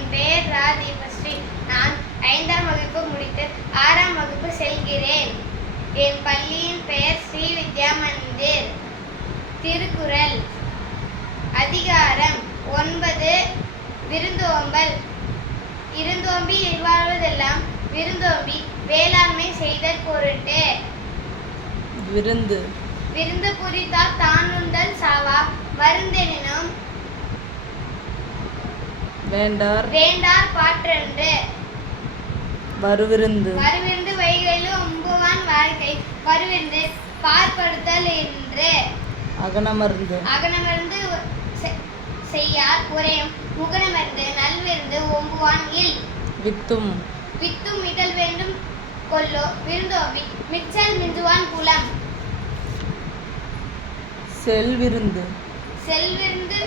என் பெயர் ரா தீபஸ்ரீ. நான் 5ஆம் வகுப்பு முடித்து 6ஆம் வகுப்பு செல்கிறேன். என் பள்ளியின் பெயர் ஸ்ரீ வித்யா மந்திர். திருக்குறள். அதிகாரம் 9. விருந்தோம்பல். இருந்தோம்பி இல்வாழ்வதெல்லாம் விருந்தோம்பி வேளாண்மை செய்தற் பொருட்டு. விருந்து. விருந்து புரித்தார் தானுண்டல் சாவா மருந்தெனினும் வேண்டார் பாற்றன்று. வருவிருந்து. வருவிருந்து வைகளில் ஒம்புவான் வாழ்க்கை வருவிருந்து பார்ப்படுத்தல் என்று. அகனமர்ந்து. அகனமர்ந்து செய்யார் உரையும் முகனமர்ந்து நல்விருந்து ஒம்புவான் இல். வித்தும். வித்தும் மிடல் வேண்டும் கொல்லோ விருந்தோம்பி மிச்சல் மிந்துவான் குலம். செல்விருந்து. செல்விருந்து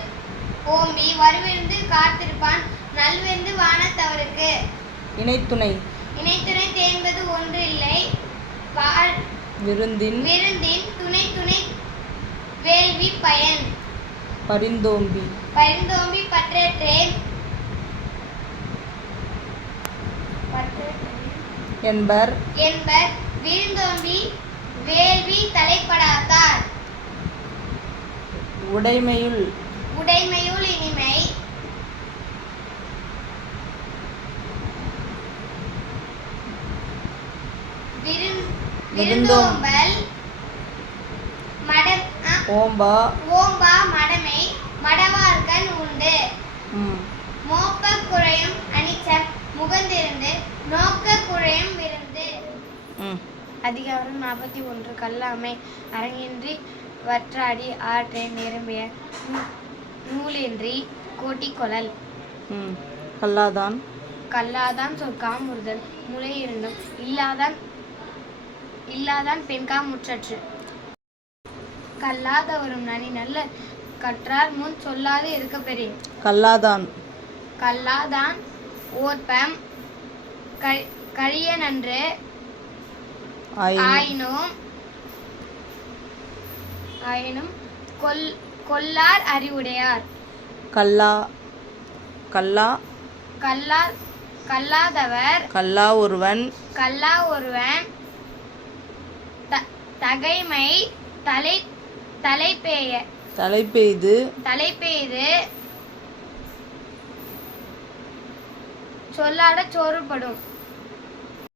ஓம்பி வருவிருந்து காத்திருப்பான் நல்விருந்து வானத்தவருக்கு. இணைத்துணை. இணைத்துணை தேன்பது ஒன்று இல்லை விருந்தின். விருந்தின் துணை துணை வேள்வி பயன். பரிந்தோம்பி. பரிந்தோம்பி பற்றேற்றேன் என்பர். விருந்தோம்பி வேள்வி தலைப்படாதார். உடைமையுள். இனிமை. விருந்தோம்பல் ஓம்பா மடமை மடவார்கண் உண்டு. மோப்ப குழையும் அனிச்சம் முகந்திருந்து நோக்க குழையும் விருந்து. அதிகாரம் 41. கல்லாமை. அரங்கின்றி வற்றாடி ஆற்றை நிரம்பிய நூலின்றி கோட்டிக்கொளல். கல்லாதான் சொற்காமுறுதல் முளை இருந்தும் இல்லாதான் பெண்கா முற்றற்று. கல்லாதவரும் நனி நல்ல கற்றார் முன் சொல்லாது இருக்க பெரிய. கல்லாதான் ஓர்ப்பம் கழிய நன்று ஆயினும் கொல்லார் அறிவுடையார். கல்லாதவர் ஒருவன் தகைமை தலைப்பெய்து சொல்லாடச் சோறுபடும்.